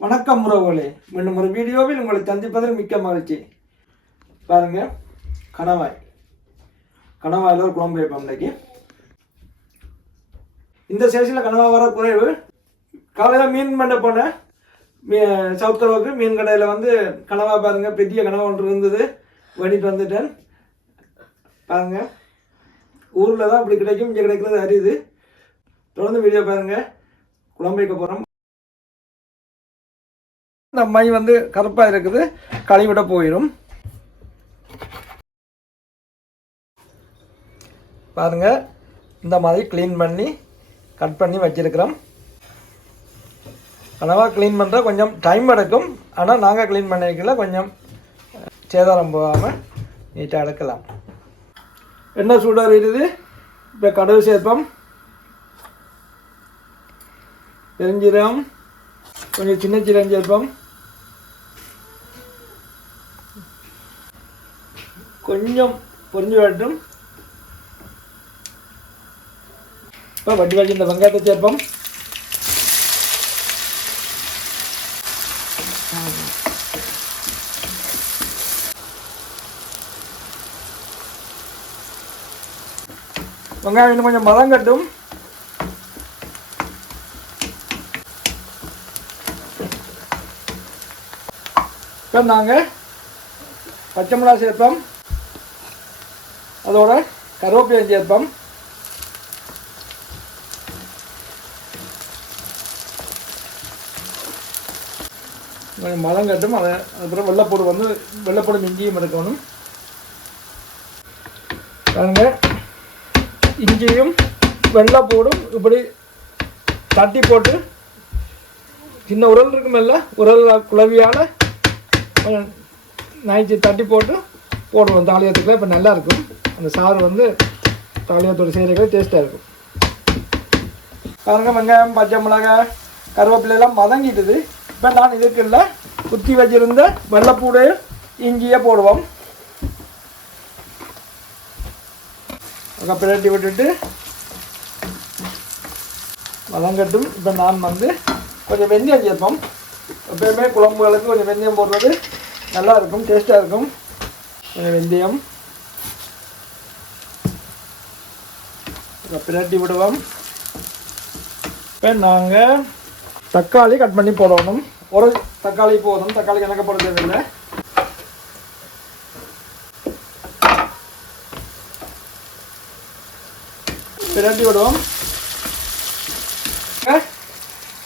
வணக்கம் உறவுகளே, மீண்டும் ஒரு வீடியோவில் உங்களை சந்திப்பதில் மிக்க மகிழ்ச்சி. பாருங்க, கணவாயில் ஒரு குழம்பு வைப்போம். இன்றைக்கு இந்த சைஸில் கனவா வர குறைவு. காலையில் மீன் பண்ண போனேன், சவுத்தரவுக்கு மீன் கடையில் கனவா பாருங்க, பெரிய கனவா ஒன்று இருந்தது, வேண்டிட்டு வந்துட்டேன். பாருங்க, ஊரில் தான் இப்படி கிடைக்கும், இங்கே கிடைக்கிறது அரியுது. தொடர்ந்து வீடியோ பாருங்க. குழம்பு வைக்க போகிறோம். இந்த மை கருப்பாக இருக்குது, கழுவிட போயிடும். பாருங்க, இந்த மாதிரி க்ளீன் பண்ணி கட் பண்ணி வச்சிருக்கிறோம். கனவா க்ளீன் பண்ணுற கொஞ்சம் டைம் எடுக்கும், ஆனால் நாங்கள் க்ளீன் பண்ணிக்கல, கொஞ்சம் சேதாரம் போகாமல் நீட்டாக எடுக்கலாம். எண்ணெய் சூடாக இருக்குது. இப்போ கடுகு சேர்ப்போம், பெருஞ்சீரகம், கொஞ்சம் சின்ன சீரகம் சேர்ப்போம், கொஞ்சம் பொரிஞ்சு வரட்டும். இப்போ வட்டி வச்சு இந்த வெங்காயத்தை சேர்ப்போம். வெங்காயம் இன்னும் கொஞ்சம் மதங்கட்டும். இப்போ நாங்கள் பச்சை மிளகாய் சேர்ப்போம், அதோட கருவேப்பிலை சேர்ப்போம். கொஞ்சம் மதம் கட்டும். அதுக்கப்புறம் வெள்ளைப்பூடு இஞ்சியும் எடுக்கணும். பாருங்க, இஞ்சியும் வெள்ளைப்பூடும் இப்படி தட்டி போட்டு, சின்ன உரல் இருக்குமில்ல, உரல் குழவியால் கொஞ்சம் நைச்சி தட்டி போட்டு போடுவோம் தாளியத்துக்குள்ள. இப்போ நல்லா இருக்கும், அந்த சாறு தாளியத்தோடு செய்கிறதுக்கு டேஸ்ட்டாக இருக்கும். பாருங்கள், வெங்காயம், பச்சை மிளகாய், கருவேப்பிலையெல்லாம் மதங்கிட்டுது. இப்போ நான் இதுக்குள்ள குத்தி வச்சிருந்த வெள்ளைப்பூடு இஞ்சியை போடுவோம். அதை பிரட்டி விட்டுட்டு மதங்கட்டும். இப்போ நான் கொஞ்சம் வெந்தயம் சேர்ப்போம். எப்பயுமே குழம்புகளுக்கு கொஞ்சம் வெந்தயம் போடுறது நல்லா இருக்கும், டேஸ்ட்டாக இருக்கும். கொஞ்சம் வெந்தயம் பிரட்டி விடுவோம். இப்போ நாங்கள் தக்காளி கட் பண்ணி போடணும். ஒரு தக்காளி போதும், தக்காளி கணக்க போட தேவையில்லை. பிரட்டி விடுவோம்.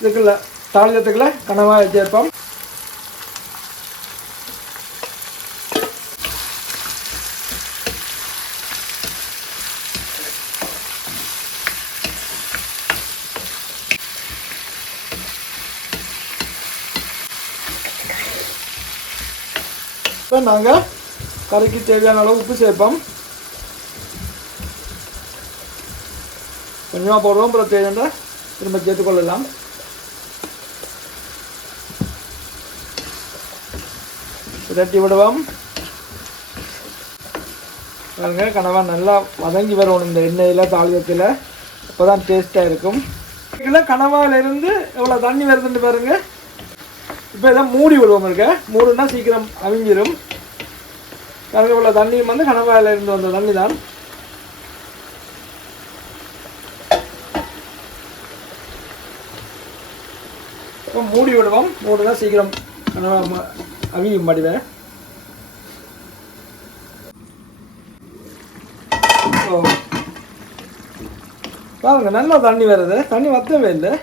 இதுக்குள்ள தாளியத்துக்குள்ள கனவாய் சேர்ப்போம். இப்போ நாங்கள் கறிக்கு தேவையான அளவு உப்பு சேர்ப்போம். கொஞ்சமாக போடுவோம், அப்புறம் தேவையான திரும்ப சேர்த்துக்கொள்ளலாம். பிரட்டி விடுவோம். பாருங்க, கனவா நல்லா வதங்கி வரணும் இந்த எண்ணெயில், தாளியத்தில். அப்போ தான் டேஸ்ட்டாக இருக்கும். கனவாயிலிருந்து எவ்வளோ தண்ணி வருதுன்னு பாருங்க. இப்போ இதான் மூடி விடுவோம். மூடுனா சீக்கிரம் அவிஞ்சிடும். பாருங்க, இவ்வளோ தண்ணியும் கனவாயிலிருந்து வந்த தண்ணி தான். இப்போ மூடி விடுவோம். மூடுனா சீக்கிரம் கனவா அவியும் மடிவேன். பாருங்க, நல்லா தண்ணி வருது, தண்ணி வத்தவே இல்லை.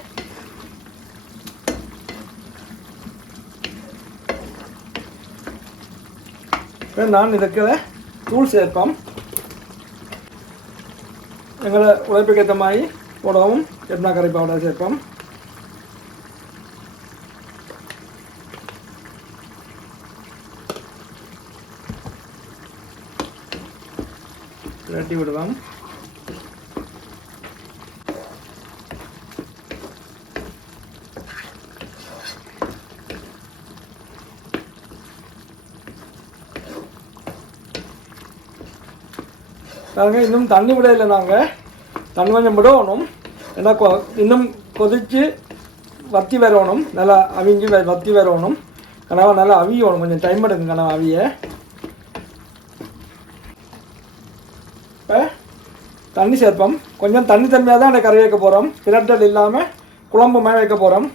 நான் இதுக்கு தூள் சேர்ப்போம். எங்களை உழைப்புக்கு ஏற்ற மாதிரி போடவும் எண்ணா கறி பவுடர் சேர்ப்போம். பிரட்டி விடுவோம். பாருங்க, இன்னும் தண்ணி விட இல்லை. நாங்கள் தண்ணி கொஞ்சம் விடணும், ஏன்னா இன்னும் கொதித்து வத்தி வரணும், நல்லா அவிஞ்சி வத்தி வரணும். கனவா நல்லா அவியணும், கொஞ்சம் டைம் எடுக்கும் கனவா அவிய. இப்போ தண்ணி சேர்ப்போம், கொஞ்சம் தண்ணி தண்ணியாக தான் அந்த கறி வைக்க போகிறோம், பிரட்டல் இல்லாமல் குழம்பு மாதிரி வைக்க போகிறோம்.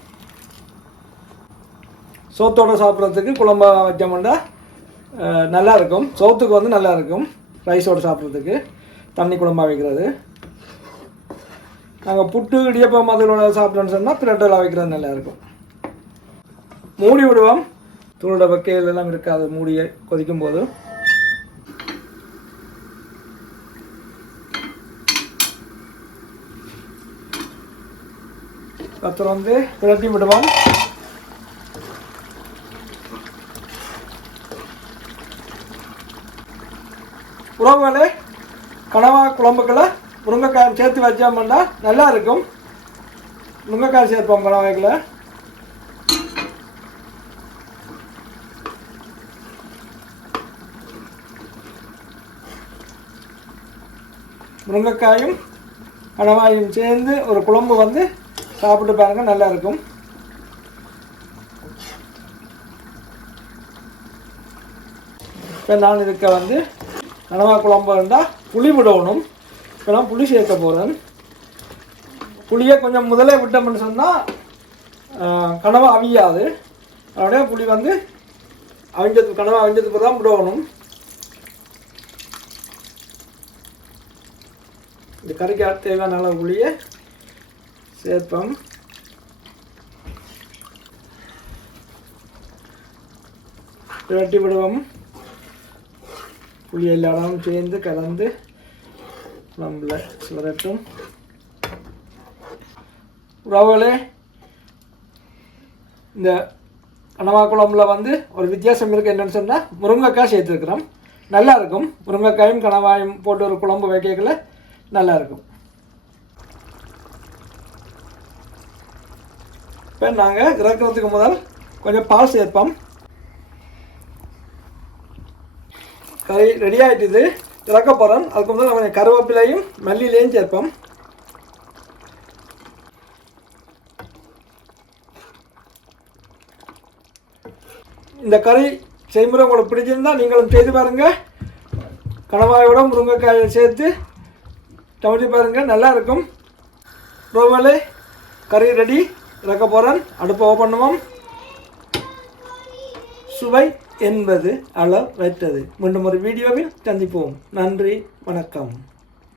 சோத்தோடு சாப்பிட்றதுக்கு குழம்பா வச்சோம்னா நல்லாயிருக்கும், சோத்துக்கு வந்து நல்லாயிருக்கும். ரைஸோடு சாப்பிட்றதுக்கு தண்ணி குழம்பாக வைக்கிறது. நாங்கள் புட்டு இடியப்பம் அதோட சாப்பிட்றோன்னு சொன்னால் பிரட்டலாக வைக்கிறது நல்லாயிருக்கும். மூடி விடுவோம், தூளோட வைக்கையில் எல்லாம் இருக்காது மூடியை கொதிக்கும் போது. அப்புறம் வந்து பிரட்டி விடுவோம். உறவுகளே, கனவா குழம்புக்களை முருங்கைக்காய் சேர்த்து வச்சோம்னா நல்லா இருக்கும். முருங்கைக்காய் சேர்ப்போம் கனவாய்க்குள்ள. முருங்கைக்காயும் கனவாயும் சேர்ந்து ஒரு குழம்பு வந்து சாப்பிட்டு பாருங்க, நல்லா இருக்கும். இப்போ நான் இதுக்க வந்து கனவா குழம்பு இருந்தால் புளி விடணும். இப்போ நான் புளி சேர்க்க போகிறேன். புளியை கொஞ்சம் முதலே விட்டோம்னு சொன்னால் கனவா அவியாது. அதோடைய புளி வந்து கனவா அவிஞ்சதுக்கு தான் விடணும். இந்த கறிக்கு தேவையான அளவு புளியை சேர்ப்போம். பிரட்டி விடுவோம். புளி எல்லா இடமும் சேர்ந்து கலந்து குழம்புல சுரட்டும். உறவுகளே, இந்த கனவா குழம்புல வந்து ஒரு வித்தியாசம் இருக்குது. என்னென்னு சொன்னால் முருங்கைக்காய் சேர்த்துருக்குறோம், நல்லாயிருக்கும். முருங்கைக்காயும் கனவாயும் போட்டு ஒரு குழம்பு வைக்கல நல்லாயிருக்கும். இப்போ நாங்கள் இறக்குறதுக்கு முதல் கொஞ்சம் பால் சேர்ப்போம். கறி ரெடி ஆகிட்டுது, இறக்க போகிறோம். அதுக்கு முதல் கொஞ்சம் கருவேப்பிலையும் மல்லியிலையும் சேர்ப்போம். இந்த கறி செய்முறை உங்களுக்கு பிடிச்சிருந்தால் நீங்களும் செய்து பாருங்கள். கனவாயோட முருங்கைக்காயை சேர்த்து சமைச்சு பாருங்கள், நல்லாயிருக்கும். ரோவலே கறி ரெடி, இறக்க போகிறேன். அடுப்பை ஓப்பன் பண்ணுவோம். சுவை என்பது அளவற்றது. மீண்டும் ஒரு வீடியோவில் சந்திப்போம். நன்றி, வணக்கம்.